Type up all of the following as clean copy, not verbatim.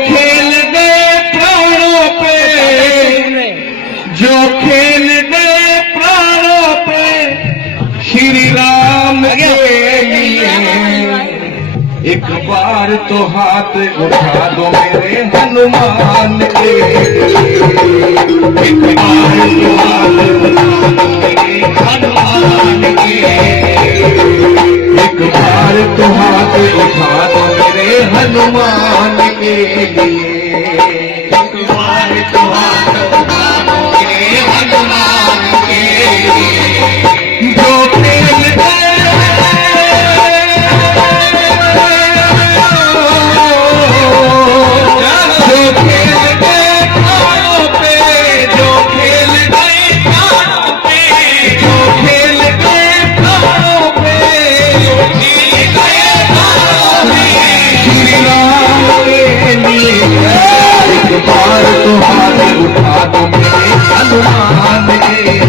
खेल गए प्राणों पे, जो खेल गए प्राणों पे श्री राम के लिए, एक बार तो हाथ उठा दो मेरे हनुमान के लिए, एक बार तो हाथ उठा दो मेरे हनुमान के लिए, एक बार तो हाथ उठा दो मेरे हनुमान के लिए, एक बार तो हाथ उठा दो मेरे हनुमान के लिए। जो खेल गए, जो खेल गए प्राणों पे, जो खेल गए प्राणों पे, जो खेल गए प्राणों पे, श्री राम के लिए, एक बार तो हाथ उठा दो मेरे हनुमान के लिए,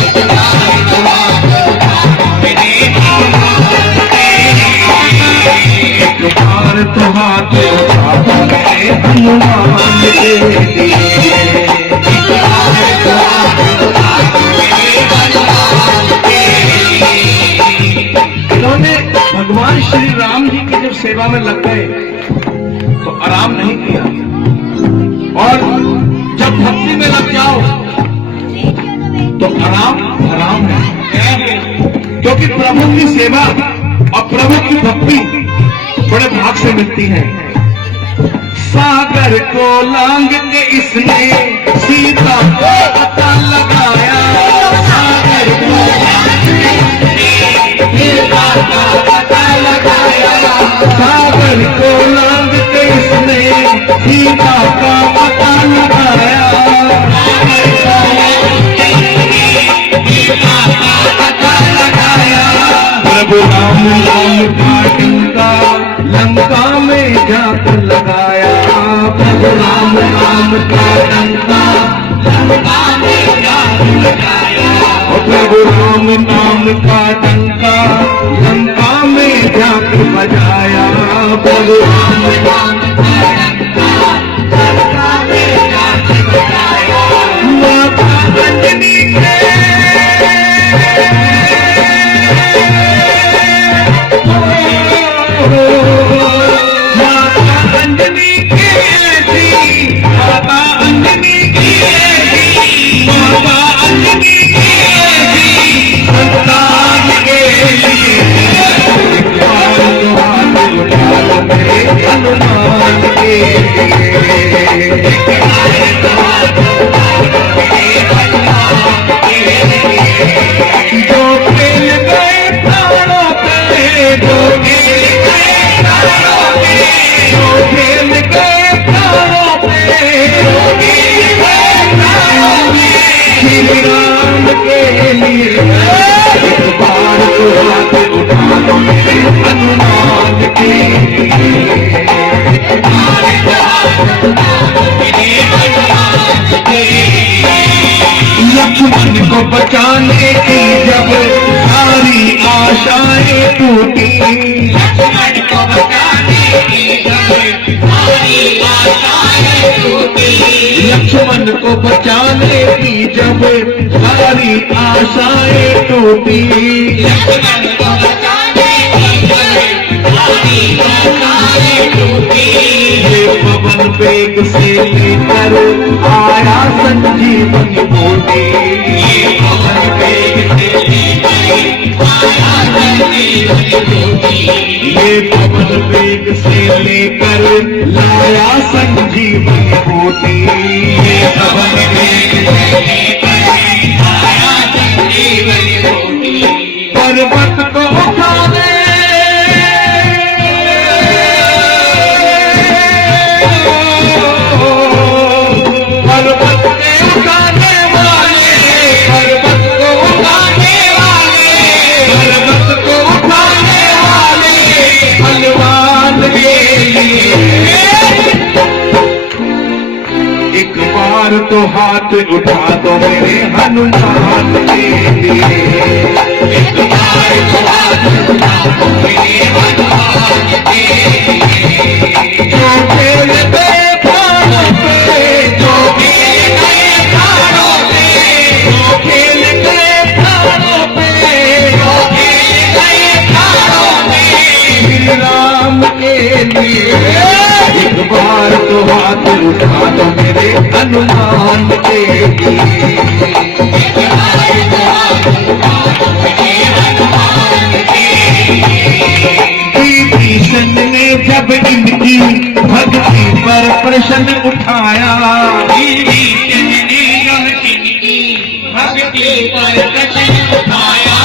एक बार तो हाथ उठा दो मेरे हनुमान के लिए, एक बार तो हाथ उठा दो मेरे हनुमान के लिए, एक बार तो हाथ उठा दो मेरे हनुमान के लिए। इन्होंने भगवान श्री राम जी की जब सेवा में लग गए तो आराम नहीं किया, और जब भक्ति में लग जाओ तो आराम हराम है, क्योंकि प्रभु की सेवा और प्रभु की भक्ति बड़े भाग से मिलती है। सागर को लांग के इसने सीता को पता लगाया, सागर को लांग के सीता का पता लगाया, सागर को लांग के इसने सीता का पता लगाया, सीता का पता लगाया। प्रभु राम नाम का डंका लंका में जाकर लगाया, प्रभु राम नाम का डंका लंका में जाकर लगाया, प्रभु राम नाम का डंका लंका में जाकर बजाया, प्रभु राम नाम का डंका लंका में जाकर बजाया। माता अंजनी के माता अंजनी की ऐसी, माता अंजनी की ऐसी, माता अंजनी की ऐसी संतान के लिए, एक बार तो हाथ उठा दो मेरे हनुमान के लिए, एक बार तो हाथ उठा दो मेरे हनुमान के लिए। जो खेल गए प्राणों पे, जो खेल गए प्राणों पे, जो खेल गए प्राणों पे, जो खेल गए प्राणों पे, श्री राम के लिए, एक बार तो हाथ उठा दो मेरे हनुमान के लिए, एक बार तो हाथ उठा दो मेरे हनुमान के लिए। लक्ष्मण को बचाने की जब सारी आशाएं टूटी, लक्ष्मण को बचाने की जब सारी आशाएं टूटी, लक्ष्मण को बचाने की जब सारी आशाएं टूटी, लक्ष्मण को बचाने की जब सारी आशाएं टूटी। ये पवन वेग से लेकर आया संजीवनी बूटी, ये पवन वेग से लेकर आया संजीवनी बूटी, ये पवन वेग से लेकर लाया संजीवनी बूटी, ये पवन वेग से लेकर आया संजीवनी बूटी। पर्वत को उठाने, पर्वत को उठाने वाले, पर्वत को उठाने वाले, पर्वत को उठाने वाले हनुमान के लिए, एक बार तो हाथ उठा दो मेरे हनुमान के लिए, एक बार तो हाथ उठा दो मेरे हनुमान के लिए। प्रश्न उठाया, विभीषण ने यह इनकी भक्ति पर प्रश्न उठाया।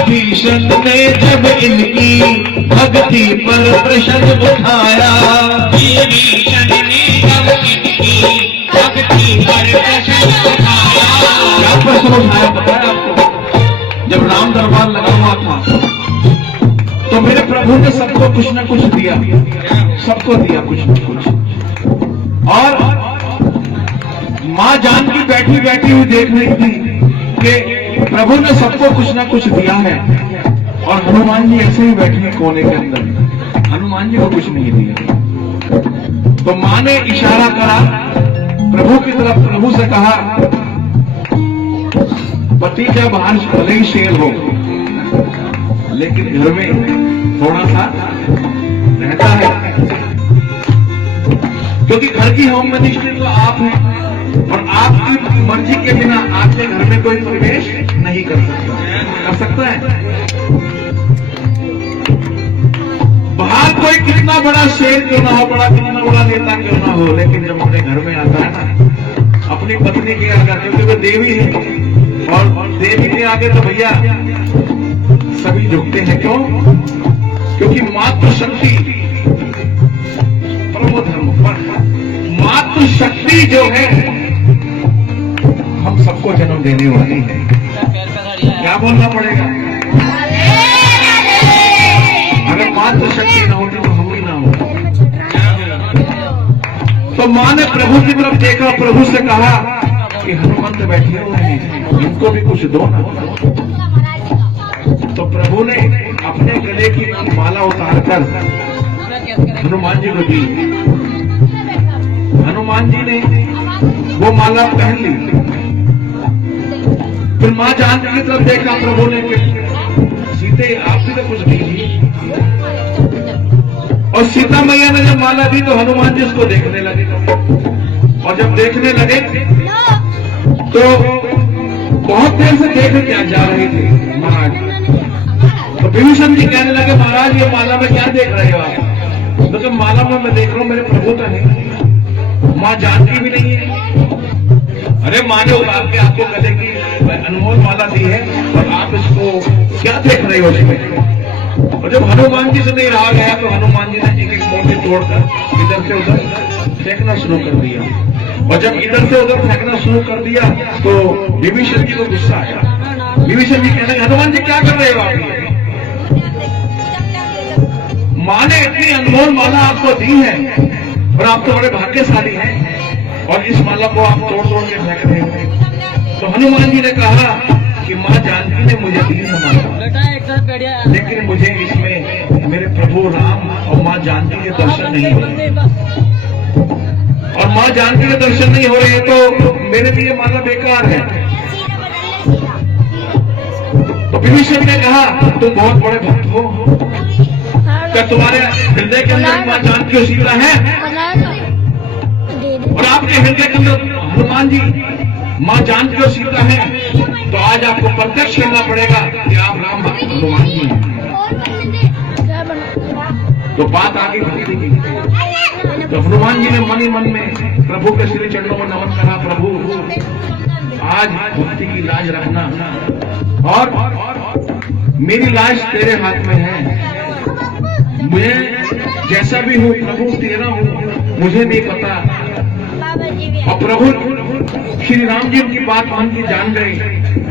विभीषण ने जब इनकी भक्ति पर प्रश्न उठाया, विभीषण ने जब इनकी भक्ति पर प्रश्न उठाया। क्या प्रश्न उठाया पता है आपको? जब राम दरबार लगा हुआ था तो मेरे प्रभु ने सबको कुछ न कुछ दिया, सबको दिया कुछ न कुछ। और मां जानकी बैठी बैठी हुई देख रही थी कि प्रभु ने सबको कुछ न कुछ दिया है और हनुमान जी ऐसे ही बैठे हैं कोने के अंदर, हनुमान जी को कुछ नहीं दिया। तो मां ने इशारा करा प्रभु की तरफ, प्रभु से कहा पति का बाहर भले ही शेर हो लेकिन घर में थोड़ा सा रहता है, क्योंकि घर की होम मिनिस्ट्री तो आप हैं और आपकी मर्जी के बिना आपके घर में कोई प्रवेश नहीं कर सकता है। बाहर कोई कितना बड़ा शेर क्यों ना हो, कितना बड़ा नेता क्यों ना हो, लेकिन जब अपने घर में आता है ना अपनी पत्नी के आगे, क्योंकि वो देवी है और देवी के आगे तो भैया सभी झुकते हैं। क्यों? क्योंकि मातृशक्ति परम धर्म पर, मातृशक्ति जो है हम सबको जन्म देने वाली है। क्या बोलना पड़ेगा? अगर मातृशक्ति न होती तो हम ही ना हो। तो मां ने प्रभु की तरफ देखा, प्रभु से कहा कि हनुमंत बैठे हुए हैं, इनको भी कुछ दो ना। तो प्रभु ने अपने गले की माला उतारकर हनुमान जी को दी। हनुमान जी ने वो माला पहन ली। फिर मां जानकी की तरफ देखा प्रभु ने कि सीते आप भी तो कुछ दीजिए। और सीता मैया ने जब माला दी तो हनुमान जी उसको देखने लगे, और जब देखने लगे तो बहुत देर से देख क्या जा रहे थे महाराज। तो विभीषण जी कहने लगे महाराज ये माला में क्या देख रहे हो आप? तो माला में मैं देख रहा हूं मेरे प्रभु तो है, मां जानकी भी नहीं है। अरे मां ने उतार के आपको गले की अनमोल माला दी है और आप इसको क्या देख रहे हो उसमें? और जब हनुमान जी से नहीं रहा गया तो हनुमान जी ने एक एक मोती तोड़कर इधर से उधर फेंकना शुरू कर दिया। और जब इधर से उधर फेंकना शुरू कर दिया तो विभीषण जी को गुस्सा आया। विभीषण जी कहने लगे हनुमान जी क्या कर रहे हो आप? मां ने इतनी अनमोल माला आपको दी है और आप तो बड़े भाग्यशाली हैं और इस माला को आप तोड़ तोड़ के फेंक रहे हो। तो हनुमान जी ने कहा कि मां जानकी ने मुझे दी है माला, लेकिन मुझे इसमें मेरे प्रभु राम और मां जानकी के दर्शन नहीं हो रहे, और मां जानकी के दर्शन नहीं हो रहे तो मेरे लिए माला बेकार है। तो विभीषण ने कहा तुम बहुत बड़े भक्त हो, क्या तुम्हारे हृदय के अंदर मां जानकी और सीता है और आपके हृदय के अंदर हनुमान जी मां जानकी और सीता है, तो आज आपको प्रत्यक्ष करना पड़ेगा कि आप राम भक्त हनुमान जी हैं। तो बात आगे भक्ति की। तो हनुमान जी ने मन ही मन में प्रभु के श्री चरणों में नमन करा, प्रभु आज भक्ति की लाज रखना और मेरी लाज तेरे हाथ में है। मैं जैसा भी हूँ प्रभु तेरा हूँ, मुझे नहीं पता। और प्रभु श्री राम जी की बात मान की जान गए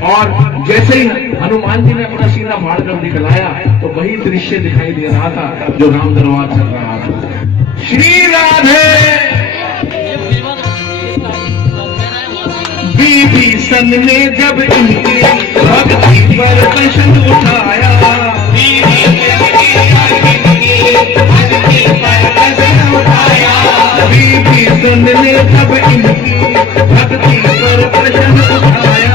और जैसे ही हनुमान जी ने अपना सीना फाड़ कर दिखलाया तो वही दृश्य दिखाई दे रहा था जो राम दरबार चल रहा था। श्री राधे। विभीषण ने जब इनकी भक्ति पर प्रश्न उठाया, विभीषण ने जब इनकी भक्ति पर प्रश्न उठाया,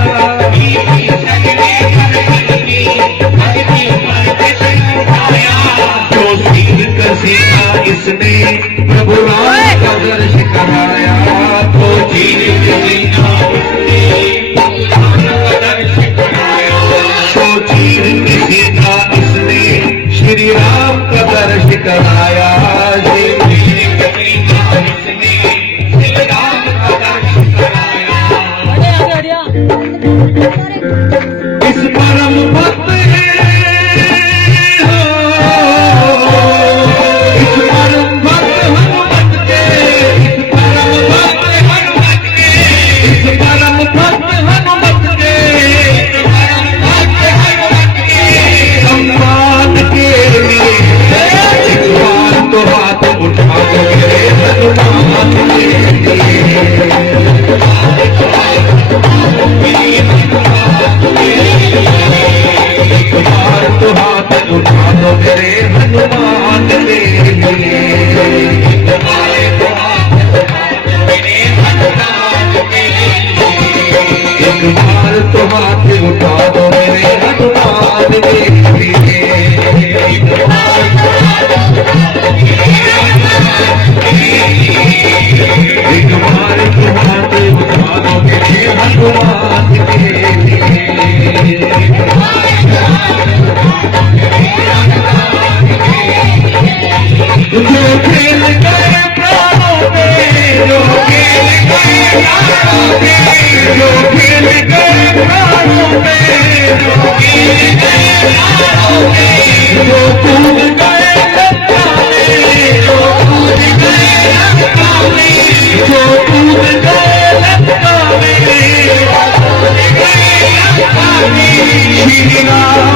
जो सिर कसीना इसने प्रभु राम का दर्श कराया, तो चीर कसीना उसने प्रभु राम का दर्श कराया, तो चीर कसीना श्री राम